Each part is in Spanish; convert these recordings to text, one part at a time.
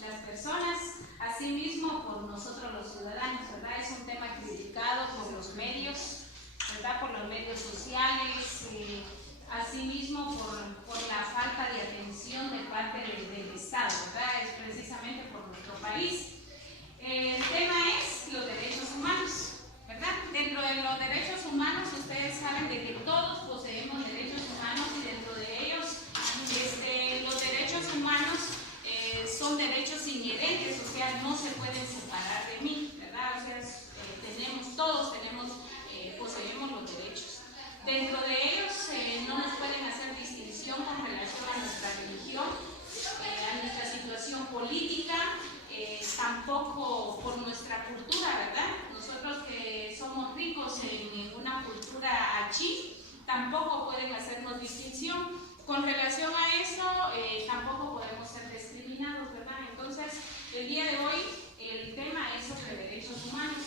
las personas, asimismo por nosotros los ciudadanos, ¿verdad? Es un tema criticado por los medios, ¿verdad? Por los medios sociales, asimismo por la falta de atención de parte del Estado, ¿verdad? Es precisamente por nuestro país. El tema es los derechos humanos, ¿verdad? Dentro de los derechos humanos ustedes saben de que todos poseemos derechos humanos y dentro de ellos los derechos humanos son derechos inherentes, o sea, no se pueden separar de mí, ¿verdad? O sea, todos poseemos los derechos. Dentro de ellos no nos pueden hacer distinción con relación a nuestra religión, a nuestra situación política, tampoco por nuestra cultura, ¿verdad? Nosotros que somos ricos en una cultura achí, tampoco pueden hacernos distinción. Con relación a eso, tampoco podemos ser discriminados, ¿verdad? Entonces, el día de hoy, el tema es sobre derechos humanos.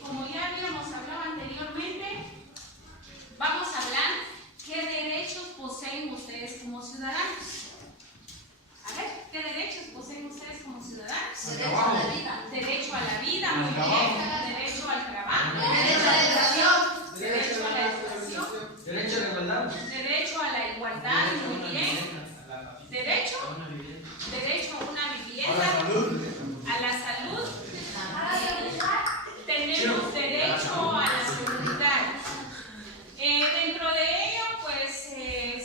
Como ya habíamos hablado anteriormente, vamos a hablar qué derechos poseen ustedes como ciudadanos. A ver, ¿qué derechos poseen ustedes como ciudadanos? Derecho a la vida. Derecho a la vida, muy bien. Derecho al trabajo. Derecho a la educación. Derecho a la educación. Derecho a la igualdad. Derecho a la igualdad, muy bien. Derecho a una vivienda. A la salud. Tenemos derecho a la seguridad. Dentro de ello, pues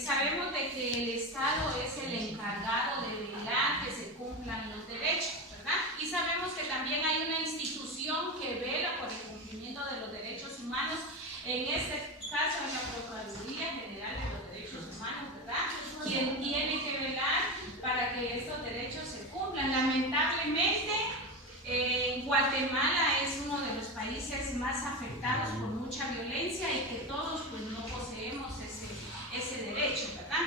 sabemos de que el Estado es el encargado de velar que se cumplan los derechos, ¿verdad? Y sabemos que también hay una institución que vela por el cumplimiento de los derechos humanos, en este caso es la Procuraduría General de los Derechos Humanos, ¿verdad? Quien tiene que velar para que estos derechos se cumplan. Lamentablemente, Guatemala es uno de los países más afectados por mucha violencia y que todos pues no poseemos ese derecho, ¿verdad?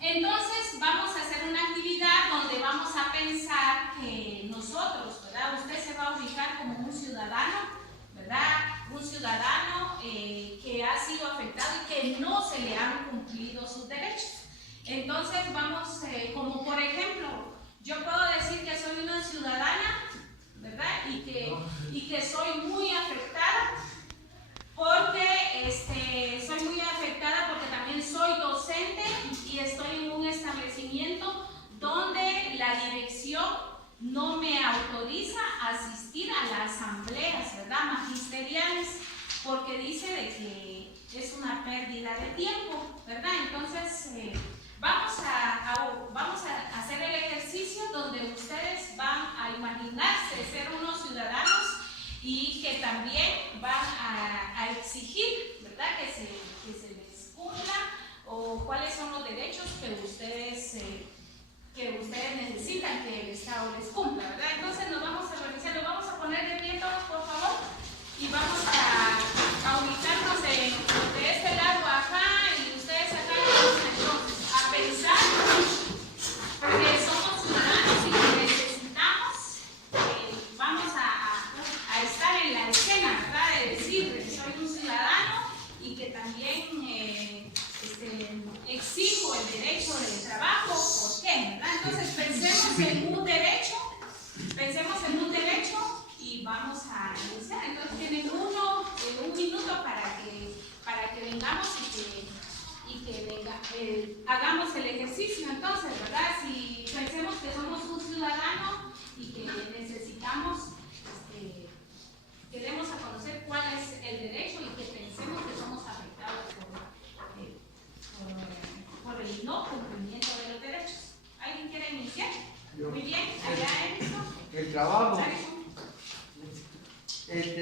Entonces vamos a hacer una actividad donde vamos a pensar que nosotros, ¿verdad? Usted se va a ubicar como un ciudadano, ¿verdad? Un ciudadano que ha sido afectado y que no se le han cumplido sus derechos. Entonces vamos, como por ejemplo, yo puedo decir que soy una ciudadana, ¿verdad? Y que soy muy afectada porque también soy docente y estoy en un establecimiento donde la dirección no me autoriza a asistir a las asambleas, ¿verdad? Magisteriales, porque dice de que es una pérdida de tiempo, ¿verdad? Entonces vamos a hacer el ejercicio donde ustedes van a imaginarse ser unos ciudadanos y que también van a exigir, ¿verdad? Que se les cumpla o cuáles son los derechos que ustedes necesitan que el Estado les cumpla, ¿verdad? Entonces nos vamos a revisar, nos vamos a poner de pie todos, por favor, y vamos a ubicarnos de este lado acá y ustedes acá. Entonces, a pensar que somos ciudadanos y que necesitamos, vamos a estar en la escena, ¿verdad? De decir que soy un ciudadano y que también exijo el derecho del trabajo. ¿Por qué? ¿Verdad? Entonces pensemos en un derecho y vamos a iniciar. Entonces tienen un minuto para que vengamos y que hagamos el ejercicio. Entonces, ¿verdad? Si pensemos que somos un ciudadano y que necesitamos, que demos a conocer cuál es el derecho y que pensemos que somos afectados por el no cumplimiento de los derechos. ¿Alguien quiere iniciar? Muy bien, allá Edison. El trabajo.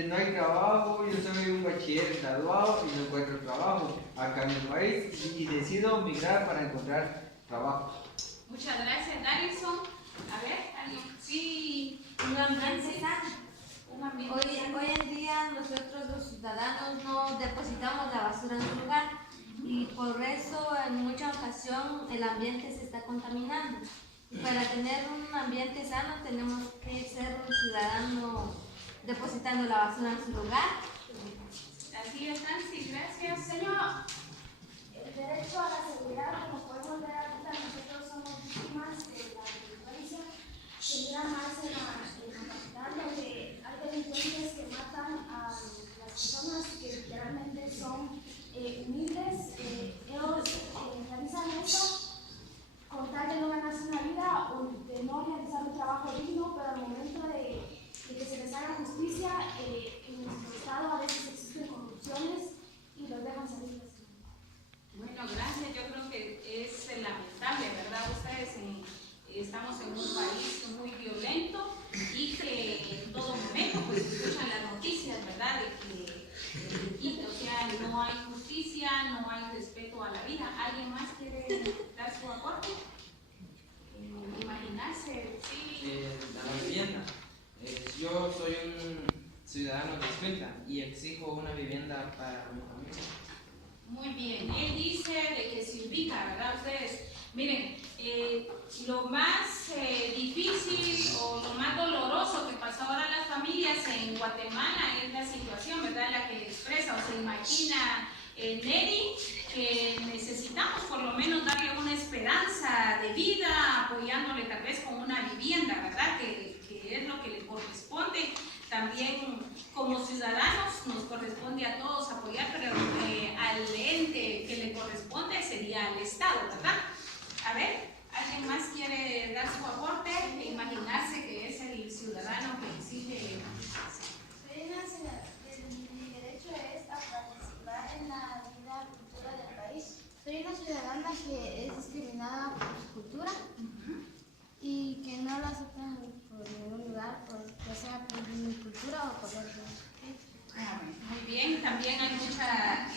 No hay trabajo, yo soy un bachiller graduado y no encuentro trabajo acá en el país y decido migrar para encontrar trabajo. Muchas gracias, Darison. A ver, ¿alguien? Sí, Un ambiente sano. un ambiente sano. Hoy en día nosotros los ciudadanos no depositamos la basura en su lugar y por eso en mucha ocasión el ambiente se está contaminando. Para tener un ambiente sano tenemos que ser un ciudadano depositando la basura en su lugar. Así es, Nancy, gracias. Señor, el derecho a la seguridad, como podemos ver ahorita, nosotros somos víctimas de la delincuencia. se mira más en la capital, donde hay delincuentes que matan a las personas que literalmente son humildes. Ellos realizan eso con tal de no ganarse una vida o de no realizar un trabajo digno, pero al momento de que se les haga justicia, en nuestro estado a veces existen corrupciones y los dejan salir así. Bueno, gracias. Yo creo que es lamentable, ¿verdad? Ustedes estamos en un país muy violento y que en todo momento pues escuchan las noticias, ¿verdad? De que o sea, no hay justicia, no hay respeto a la vida. ¿Alguien más quiere dar su aporte? Imaginarse, sí. La vivienda. Yo soy un ciudadano de Escuintla y exijo una vivienda para mi familia. Muy bien, él dice de que se ubica, ¿verdad? Ustedes, miren, lo más difícil o lo más doloroso que pasó ahora a las familias en Guatemala es la situación, ¿verdad? En la que expresa o se imagina Neri, que necesitamos por lo menos darle una esperanza de vida, apoyándole tal vez con una vivienda, ¿verdad? Que es lo que le corresponde. También como ciudadanos nos corresponde a todos apoyar, pero al ente que le corresponde sería al Estado, ¿verdad? A ver, ¿alguien más quiere dar su aporte e imaginarse que es el ciudadano que exige? Mi derecho es a participar en la vida cultural del país. Soy una ciudadana que es discriminada por su cultura y que no la aceptan por ningún lugar, ya sea por mi cultura o por otro. Muy bien, también hay mucha,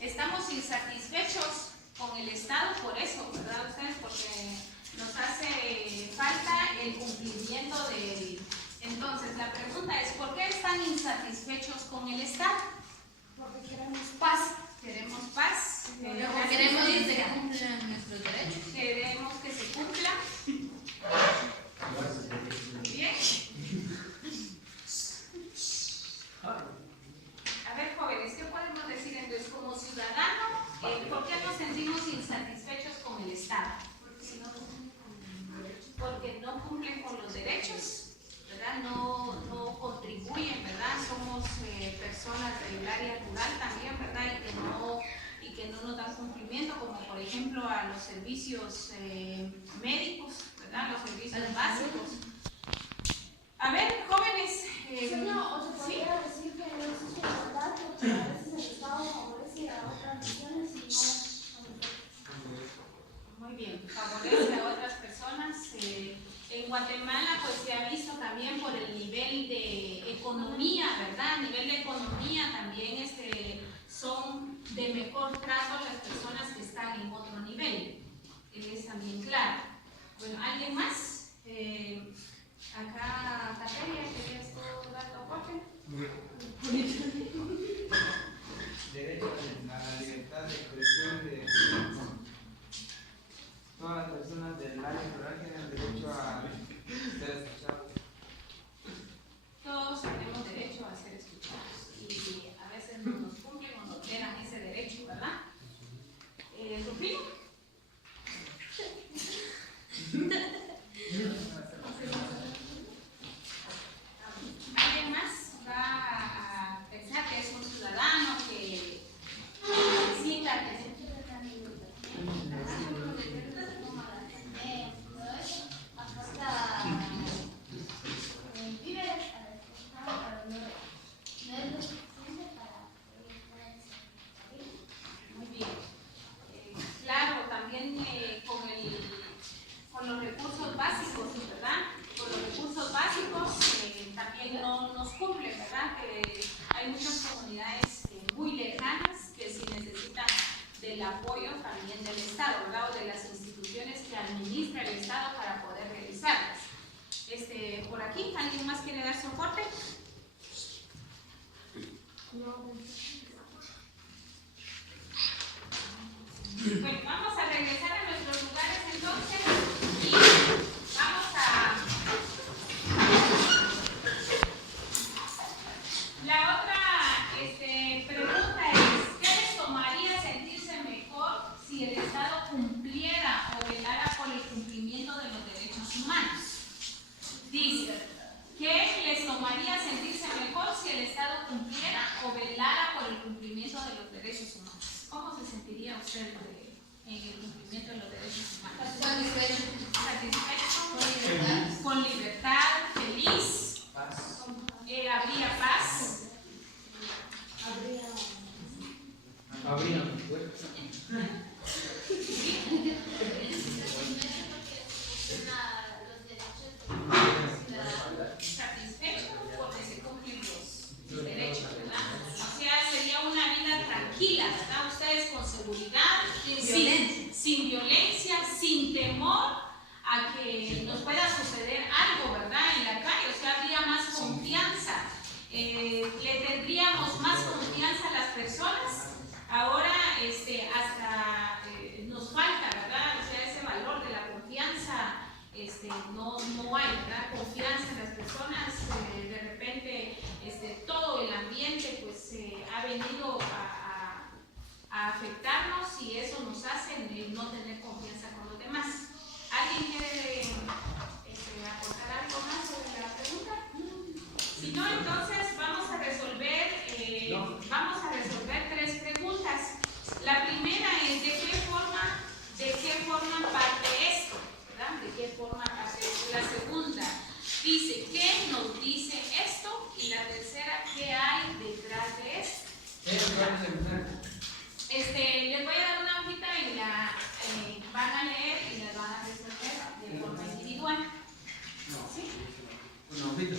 estamos insatisfechos con el Estado por eso, ¿verdad ustedes? Porque nos hace falta el cumplimiento del... Entonces, la pregunta es, ¿por qué están insatisfechos con el Estado? Porque queremos paz. Queremos paz. Queremos que se cumplan nuestros derechos. Queremos que se cumpla. Muy bien. A ver, jóvenes, ¿qué podemos decir entonces como ciudadano? ¿Por qué nos sentimos insatisfechos con el Estado? Porque no cumplen con los derechos, ¿verdad? No contribuyen, ¿verdad? Somos personas del área rural también, ¿verdad? Y que no nos dan cumplimiento, como por ejemplo a los servicios médicos, ¿verdad? Los servicios básicos. A ver, jóvenes. O se podría decir que no existe igualdad porque a veces el Estado favorece a otras naciones y no a nosotros. Muy bien, favorece a otras personas. En Guatemala pues se ha visto también por el nivel de economía, ¿verdad? A nivel de economía también son de mejor trato las personas que están en otro nivel. Es también claro. Bueno, ¿alguien más? Acá, Cateria, ¿querías tú dar tu aporte? Derecho a la libertad de expresión de todas las personas del área rural tienen derecho a ser escuchados. Todos tenemos derecho a ser escuchados y a veces no nos cumplen o nos dan ese derecho, ¿verdad? ¿Rufino? ¿Alguien más va a pensar que es un ciudadano que necesita que muy bien. Claro, también con los recursos básicos, ¿verdad? Con los recursos básicos también no nos cumplen, ¿verdad? Que hay muchas comunidades muy lejanas que sí necesitan del apoyo también del Estado, ¿verdad? O de las instituciones que administra el Estado para poder realizarlas. Por aquí, ¿alguien más quiere dar soporte? Bueno, vamos a regresar a nuestros lugares entonces y vamos a... La otra pregunta es, ¿qué les tomaría sentirse mejor si el Estado cumpliera o velara por el cumplimiento de los derechos humanos? tomaría sentirse mejor si el Estado cumpliera o velara por el cumplimiento de los derechos humanos. ¿Cómo se sentiría usted en el cumplimiento de los derechos humanos? Satisfecho, con libertad, feliz, Paz. habría paz. Habría puertas. Satisfecho porque se cumplen los derechos, ¿verdad? O sea, sería una vida tranquila, ¿verdad? Ustedes con seguridad, sin violencia, sin temor a que nos pueda suceder algo, ¿verdad? En la calle, o sea, habría más confianza, le tendríamos más confianza a las personas. Ahora, hasta nos falta, ¿verdad? O sea, ese valor de la confianza. No hay, ¿verdad? Confianza en las personas, de repente todo el ambiente pues ha venido a afectarnos y eso nos hace no tener confianza con los demás. ¿Alguien quiere aportar algo más sobre la pregunta? Si no, entonces vamos a resolver 3 preguntas. La primera es ¿de qué forma parte esto? ¿De qué forma parte esto? La segunda dice ¿qué nos dice esto? Y la tercera ¿qué hay detrás de esto? Les voy a dar una hojita y van a leer y las van a resolver de forma individual. ¿Sí? Una hojita.